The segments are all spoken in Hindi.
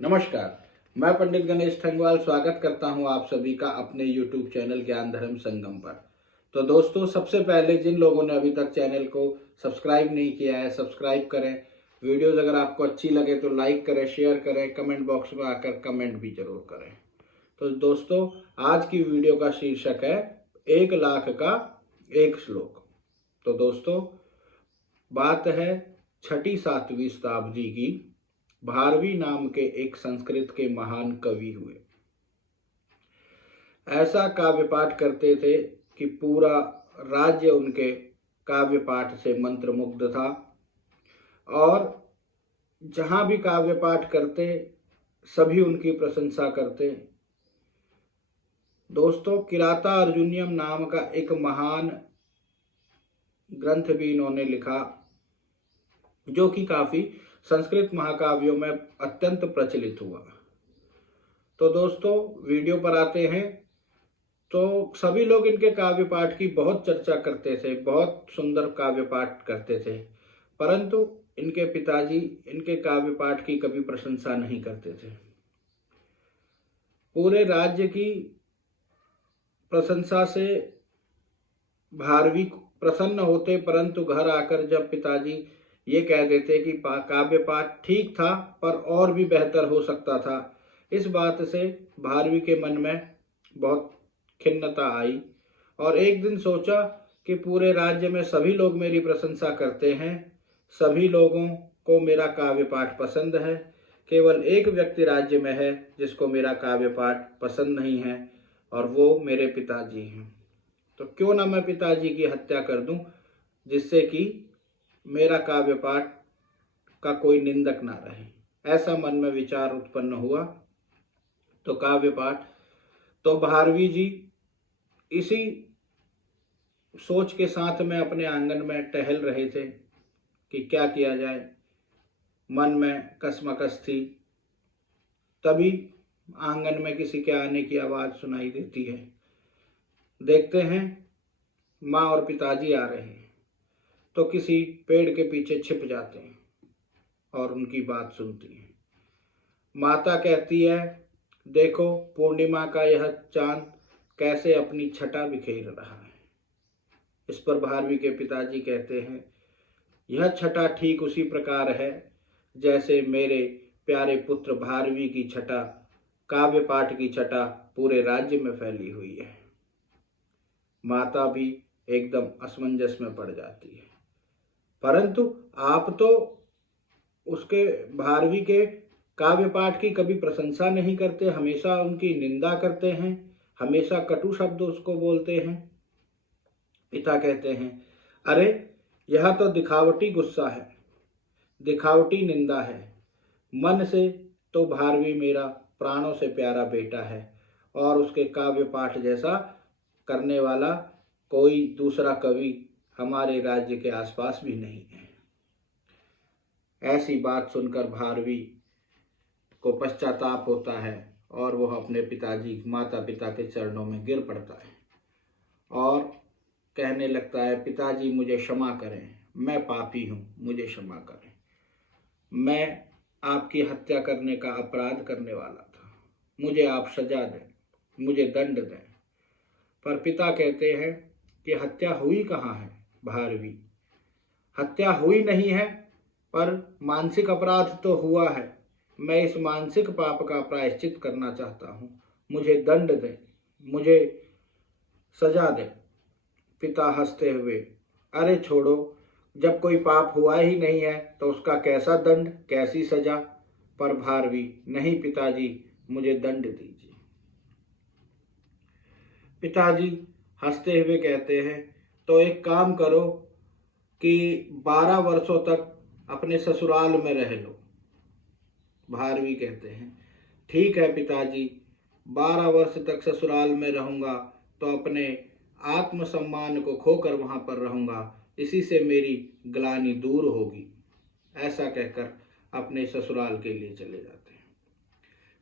नमस्कार। मैं पंडित गणेश ठंगवाल स्वागत करता हूं आप सभी का अपने YouTube चैनल ज्ञान धर्म संगम पर। तो दोस्तों, सबसे पहले जिन लोगों ने अभी तक चैनल को सब्सक्राइब नहीं किया है, सब्सक्राइब करें। वीडियोज़ अगर आपको अच्छी लगे तो लाइक करें, शेयर करें, कमेंट बॉक्स में आकर कमेंट भी ज़रूर करें। तो दोस्तों, आज की वीडियो का शीर्षक है 1,00,000 का एक श्लोक। तो दोस्तों, बात है 6ठी-7वीं शताब्दी की। भारवी नाम के एक संस्कृत के महान कवि हुए। ऐसा काव्य पाठ करते थे कि पूरा राज्य उनके काव्य पाठ से मंत्रमुग्ध था, और जहाँ भी काव्य पाठ करते सभी उनकी प्रशंसा करते। दोस्तों, किराता अर्जुनियम नाम का एक महान ग्रंथ भी इन्होंने लिखा, जो कि काफ़ी संस्कृत महाकाव्यों में अत्यंत प्रचलित हुआ। तो दोस्तों, वीडियो पर आते हैं। तो सभी लोग इनके काव्य पाठ की बहुत चर्चा करते थे, बहुत सुंदर काव्य पाठ करते थे, परंतु इनके पिताजी इनके काव्य पाठ की कभी प्रशंसा नहीं करते थे। पूरे राज्य की प्रशंसा से भारवी प्रसन्न होते, परंतु घर आकर जब पिताजी ये कह देते कि काव्य पाठ ठीक था पर और भी बेहतर हो सकता था, इस बात से भारवी के मन में बहुत खिन्नता आई और एक दिन सोचा कि पूरे राज्य में सभी लोग मेरी प्रशंसा करते हैं, सभी लोगों को मेरा काव्य पाठ पसंद है, केवल एक व्यक्ति राज्य में है जिसको मेरा काव्य पाठ पसंद नहीं है, और वो मेरे पिताजी हैं। तो क्यों ना मैं पिताजी की हत्या कर दूं, जिससे कि मेरा काव्य पाठ का कोई निंदक ना रहे। ऐसा मन में विचार उत्पन्न हुआ। तो काव्य पाठ, तो भारवी जी इसी सोच के साथ में अपने आंगन में टहल रहे थे कि क्या किया जाए। मन में कशमकश थी। तभी आंगन में किसी के आने की आवाज़ सुनाई देती है। देखते हैं माँ और पिताजी आ रहे हैं, तो किसी पेड़ के पीछे छिप जाते हैं और उनकी बात सुनती हैं। माता कहती है, देखो पूर्णिमा का यह चांद कैसे अपनी छटा बिखेर रहा है। इस पर भारवी के पिताजी कहते हैं, यह छटा ठीक उसी प्रकार है जैसे मेरे प्यारे पुत्र भारवी की छटा, काव्य पाठ की छटा पूरे राज्य में फैली हुई है। माता भी एकदम असमंजस में पड़ जाती है, परंतु आप तो उसके भारवी के काव्य पाठ की कभी प्रशंसा नहीं करते, हमेशा उनकी निंदा करते हैं, हमेशा कटु शब्द उसको बोलते हैं। पिता कहते हैं, अरे यह तो दिखावटी गुस्सा है, दिखावटी निंदा है। मन से तो भारवी मेरा प्राणों से प्यारा बेटा है, और उसके काव्य पाठ जैसा करने वाला कोई दूसरा कवि हमारे राज्य के आसपास भी नहीं है। ऐसी बात सुनकर भारवी को पश्चाताप होता है और वह अपने पिताजी माता पिता के चरणों में गिर पड़ता है और कहने लगता है, पिताजी मुझे क्षमा करें, मैं पापी हूँ, मुझे क्षमा करें, मैं आपकी हत्या करने का अपराध करने वाला था, मुझे आप सजा दें, मुझे दंड दें। पर पिता कहते हैं कि हत्या हुई कहाँ है भारवी, हत्या हुई नहीं है, पर मानसिक अपराध तो हुआ है। मैं इस मानसिक पाप का प्रायश्चित करना चाहता हूँ, मुझे दंड दें, मुझे सजा दें। पिता हंसते हुए, अरे छोड़ो, जब कोई पाप हुआ ही नहीं है तो उसका कैसा दंड, कैसी सजा। पर भारवी, नहीं पिताजी, मुझे दंड दीजिए। पिताजी हंसते हुए कहते हैं, तो एक काम करो कि 12 वर्षों तक अपने ससुराल में रह लो। भारवी कहते हैं, ठीक है पिताजी, 12 वर्ष तक ससुराल में रहूँगा तो अपने आत्मसम्मान को खोकर वहाँ पर रहूँगा, इसी से मेरी ग्लानि दूर होगी। ऐसा कहकर अपने ससुराल के लिए चले जाते हैं।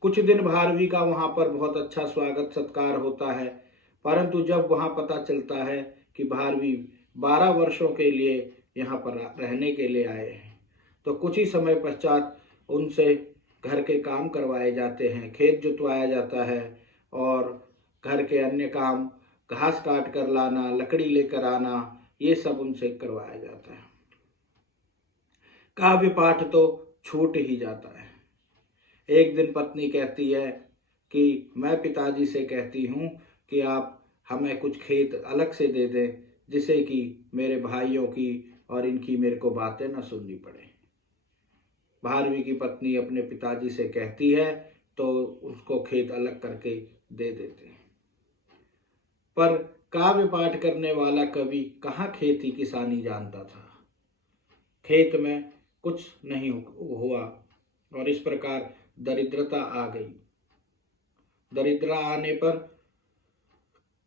कुछ दिन भारवी का वहाँ पर बहुत अच्छा स्वागत सत्कार होता है, परंतु जब वहाँ पता चलता है कि भारवी 12 वर्षों के लिए यहाँ पर रहने के लिए आए हैं, तो कुछ ही समय पश्चात उनसे घर के काम करवाए जाते हैं, खेत जुतवाया जाता है और घर के अन्य काम, घास काट कर लाना, लकड़ी लेकर आना, ये सब उनसे करवाया जाता है। काव्य पाठ तो छूट ही जाता है। एक दिन पत्नी कहती है कि मैं पिताजी से कहती हूँ कि आप हमें कुछ खेत अलग से दे दें, जिससे कि मेरे भाइयों की और इनकी मेरे को बातें न सुननी पड़े। भारवी की पत्नी अपने पिताजी से कहती है तो उसको खेत अलग करके दे देते हैं। पर काव्य पाठ करने वाला कवि कहाँ खेती किसानी जानता था। खेत में कुछ नहीं हुआ और इस प्रकार दरिद्रता आ गई। दरिद्रता आने पर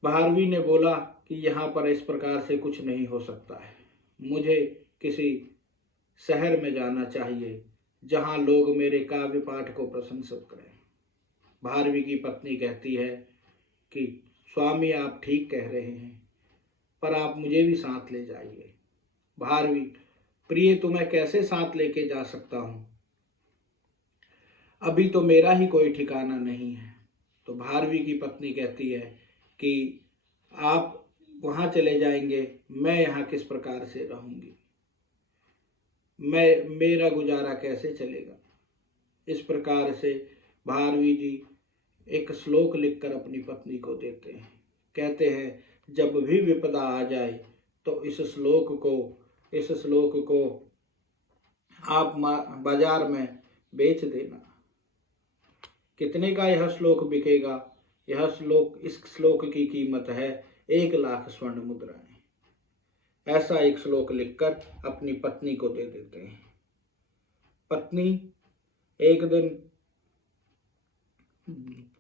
भारवी ने बोला कि यहाँ पर इस प्रकार से कुछ नहीं हो सकता है, मुझे किसी शहर में जाना चाहिए जहाँ लोग मेरे काव्य पाठ को प्रशंसित करें। भारवी की पत्नी कहती है कि स्वामी आप ठीक कह रहे हैं, पर आप मुझे भी साथ ले जाइए। भारवी, प्रिय तुम्हें कैसे साथ लेके जा सकता हूँ, अभी तो मेरा ही कोई ठिकाना नहीं है। तो भारवी की पत्नी कहती है कि आप वहाँ चले जाएंगे, मैं यहाँ किस प्रकार से रहूँगी, मेरा गुजारा कैसे चलेगा। इस प्रकार से भारवी जी एक श्लोक लिखकर अपनी पत्नी को देते हैं। कहते हैं, जब भी विपदा आ जाए तो इस श्लोक को आप बाजार में बेच देना। कितने का यह श्लोक बिकेगा? इस श्लोक की कीमत है 1,00,000 स्वर्ण मुद्राएं। ऐसा एक श्लोक लिखकर अपनी पत्नी को दे देते हैं। पत्नी एक दिन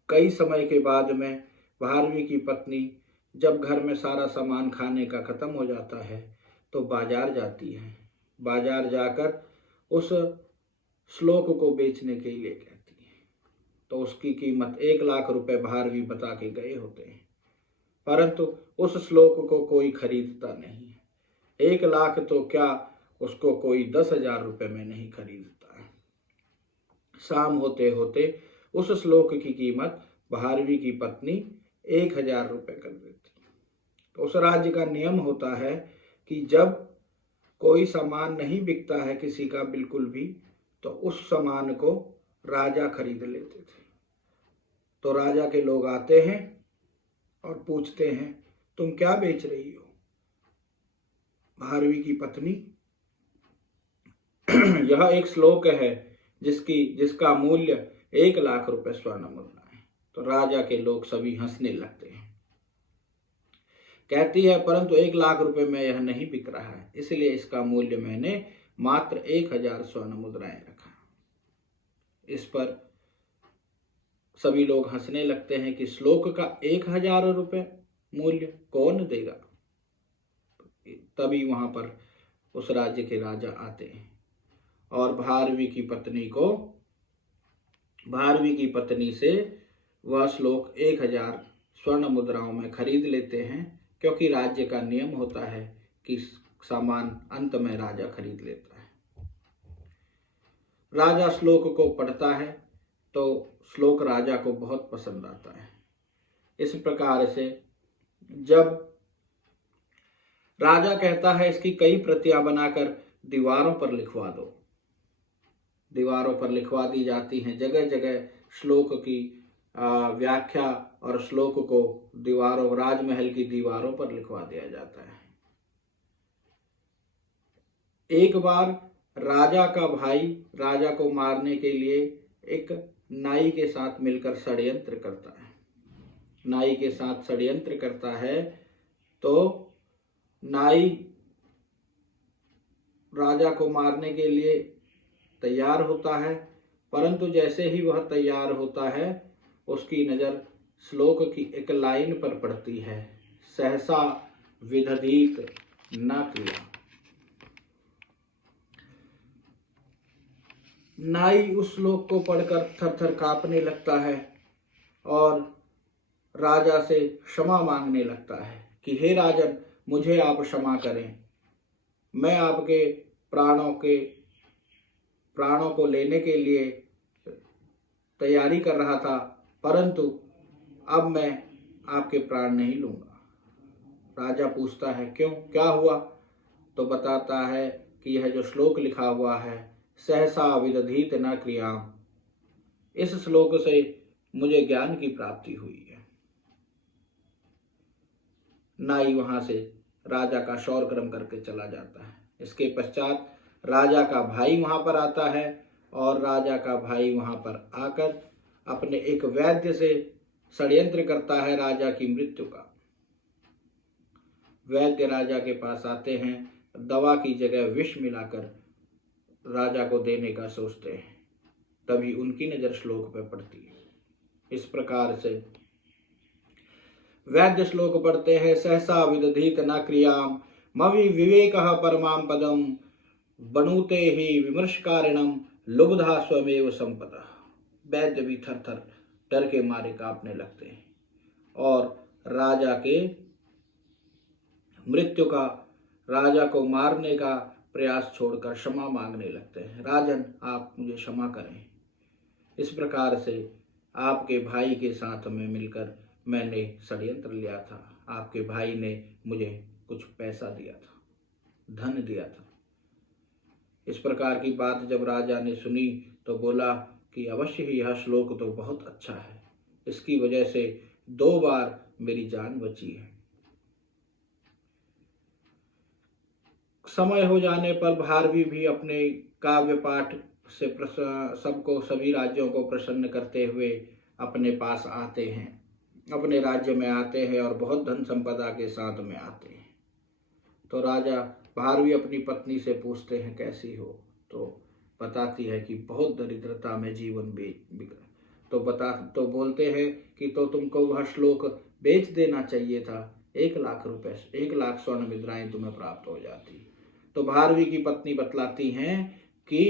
कई समय के बाद में भारवी की पत्नी जब घर में सारा सामान खाने का खत्म हो जाता है तो बाजार जाती है। बाजार जाकर उस श्लोक को बेचने के लिए कहती है। तो उसकी कीमत 1,00,000 रुपए भारवी बता के गए होते हैं, परंतु उस श्लोक को कोई खरीदता नहीं है। 1,00,000 तो क्या, उसको कोई 10,000 रुपए में नहीं खरीदता है। शाम होते होते उस श्लोक की कीमत भारवी की पत्नी 1,000 रुपए कर देती। तो उस राज्य का नियम होता है कि जब कोई सामान नहीं बिकता है किसी का बिल्कुल भी, तो उस सामान को राजा खरीद लेते थे। तो राजा के लोग आते हैं और पूछते हैं, तुम क्या बेच रही हो? भारवी की पत्नी, यह एक श्लोक है जिसका मूल्य 1,00,000 रुपए स्वर्ण मुद्रा है। तो राजा के लोग सभी हंसने लगते हैं। कहती है, परंतु 1,00,000 रुपए में यह नहीं बिक रहा है, इसलिए इसका मूल्य मैंने मात्र 1,000 स्वर्ण मुद्राएं रखा। इस पर सभी लोग हंसने लगते हैं कि श्लोक का 1,000 रुपए मूल्य कौन देगा। तभी वहां पर उस राज्य के राजा आते हैं और भारवी की पत्नी से वह श्लोक 1,000 स्वर्ण मुद्राओं में खरीद लेते हैं, क्योंकि राज्य का नियम होता है कि सामान अंत में राजा खरीद लेता है। राजा श्लोक को पढ़ता है तो श्लोक राजा को बहुत पसंद आता है। इस प्रकार से जब राजा कहता है इसकी कई प्रतियां बनाकर दीवारों पर लिखवा दो, दीवारों पर लिखवा दी जाती हैं। जगह जगह श्लोक की व्याख्या और श्लोक को राजमहल की दीवारों पर लिखवा दिया जाता है। एक बार राजा का भाई राजा को मारने के लिए एक नाई के साथ मिलकर षड्यंत्र करता है। नाई के साथ षड्यंत्र करता है तो नाई राजा को मारने के लिए तैयार होता है, परंतु जैसे ही वह तैयार होता है उसकी नज़र श्लोक की एक लाइन पर पड़ती है, सहसा विदधीत न क्रिया। नाई उस श्लोक को पढ़कर थर-थर कांपने लगता है और राजा से क्षमा मांगने लगता है कि हे राजन, मुझे आप क्षमा करें, मैं आपके प्राणों को लेने के लिए तैयारी कर रहा था, परंतु अब मैं आपके प्राण नहीं लूँगा। राजा पूछता है क्यों, क्या हुआ? तो बताता है कि यह जो श्लोक लिखा हुआ है, सहसा विदधीत न क्रियाम, इस श्लोक से मुझे ज्ञान की प्राप्ति हुई है। नाई वहां से राजा का शौर क्रम करके चला जाता है। इसके पश्चात राजा का भाई वहां पर आता है और राजा का भाई वहां पर आकर अपने एक वैद्य से षड्यंत्र करता है राजा की मृत्यु का। वैद्य राजा के पास आते हैं, दवा की जगह विष मिलाकर राजा को देने का सोचते हैं। तभी उनकी नजर श्लोक पर पड़ती है। इस प्रकार से वैद्य श्लोक पढ़ते हैं, सहसा विदधीत न क्रियाम मवि विवेकः परमाम पदम बनुते ही विमर्शकारिणम लुब्धा स्वमेव संपदा। वैद्य भी थर थर डर के मारे कांपने लगते हैं और राजा के मृत्यु का, राजा को मारने का प्रयास छोड़कर क्षमा मांगने लगते हैं। राजन, आप मुझे क्षमा करें। इस प्रकार से आपके भाई के साथ में मिलकर मैंने षड्यंत्र लिया था। आपके भाई ने मुझे कुछ पैसा दिया था, धन दिया था। इस प्रकार की बात जब राजा ने सुनी तो बोला कि अवश्य ही यह श्लोक तो बहुत अच्छा है, इसकी वजह से 2 बार मेरी जान बची है। समय हो जाने पर भारवी भी अपने काव्य पाठ से सबको, सभी राज्यों को प्रसन्न करते हुए अपने पास आते हैं, अपने राज्य में आते हैं और बहुत धन संपदा के साथ में आते हैं। तो राजा भारवी अपनी पत्नी से पूछते हैं कैसी हो? तो बताती है कि बहुत दरिद्रता में जीवन बिगड़ा। तो बोलते हैं कि तो तुमको वह श्लोक बेच देना चाहिए था, 1 लाख रुपए, 1 लाख स्वर्ण मुद्राएं तुम्हें प्राप्त हो जाती। तो भारवी की पत्नी बतलाती हैं कि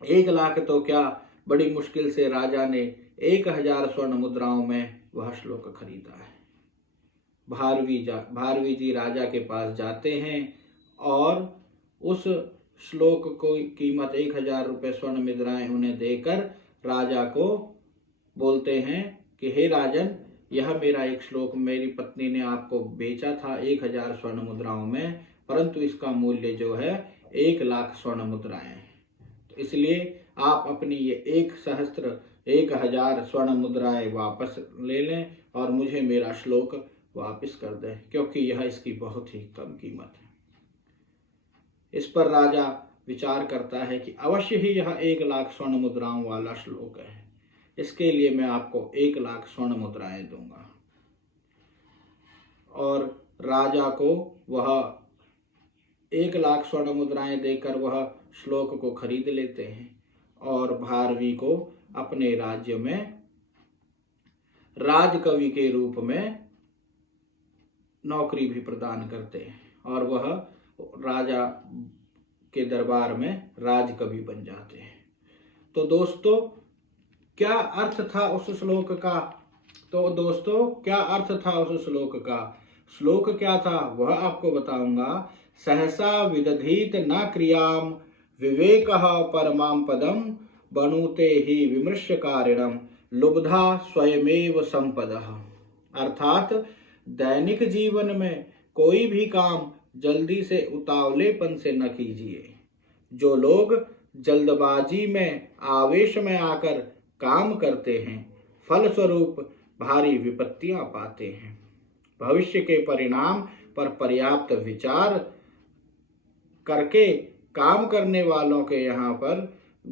1 लाख तो क्या, बड़ी मुश्किल से राजा ने 1000 स्वर्ण मुद्राओं में वह श्लोक खरीदा है। भारवी जी राजा के पास जाते हैं और उस श्लोक को कीमत 1000 रुपये स्वर्ण मुद्राएं उन्हें देकर राजा को बोलते हैं कि हे राजन, यह मेरा एक श्लोक मेरी पत्नी ने आपको बेचा था 1000 स्वर्ण मुद्राओं में, परंतु इसका मूल्य जो है 1 लाख स्वर्ण मुद्राएं है। तो इसलिए आप अपनी ये 1000 स्वर्ण मुद्राएं वापस ले लें और मुझे मेरा श्लोक वापस कर दें, क्योंकि यह इसकी बहुत ही कम कीमत है। इस पर राजा विचार करता है कि अवश्य ही यह 1 लाख स्वर्ण मुद्राओं वाला श्लोक है, इसके लिए मैं आपको 1 लाख स्वर्ण मुद्राएं दूंगा। और राजा को वह 1 लाख स्वर्ण मुद्राएं देकर वह श्लोक को खरीद लेते हैं और भारवी को अपने राज्य में राजकवि के रूप में नौकरी भी प्रदान करते हैं और वह राजा के दरबार में राजकवि बन जाते हैं। तो दोस्तों, क्या अर्थ था उस श्लोक का? उस श्लोक का श्लोक क्या था वह आपको बताऊंगा। सहसा विदधीत न क्रियाम विवेकः परमाम पदम बनुते ही विमृश्यकारिणम लुब्धा स्वयमेव संपदः। अर्थात दैनिक जीवन में कोई भी काम जल्दी से उतावलेपन से न कीजिए। जो लोग जल्दबाजी में, आवेश में आकर काम करते हैं, फलस्वरूप भारी विपत्तियां पाते हैं। भविष्य के परिणाम पर पर्याप्त विचार करके काम करने वालों के यहाँ पर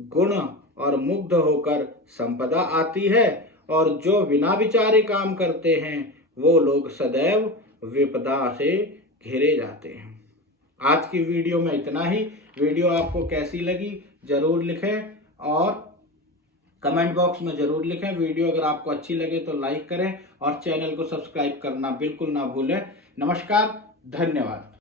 गुण और मुग्ध होकर संपदा आती है, और जो बिना विचारे काम करते हैं वो लोग सदैव विपदा से घिरे जाते हैं। आज की वीडियो में इतना ही। वीडियो आपको कैसी लगी जरूर लिखें और कमेंट बॉक्स में जरूर लिखें। वीडियो अगर आपको अच्छी लगे तो लाइक करें और चैनल को सब्सक्राइब करना बिल्कुल ना भूलें। नमस्कार, धन्यवाद।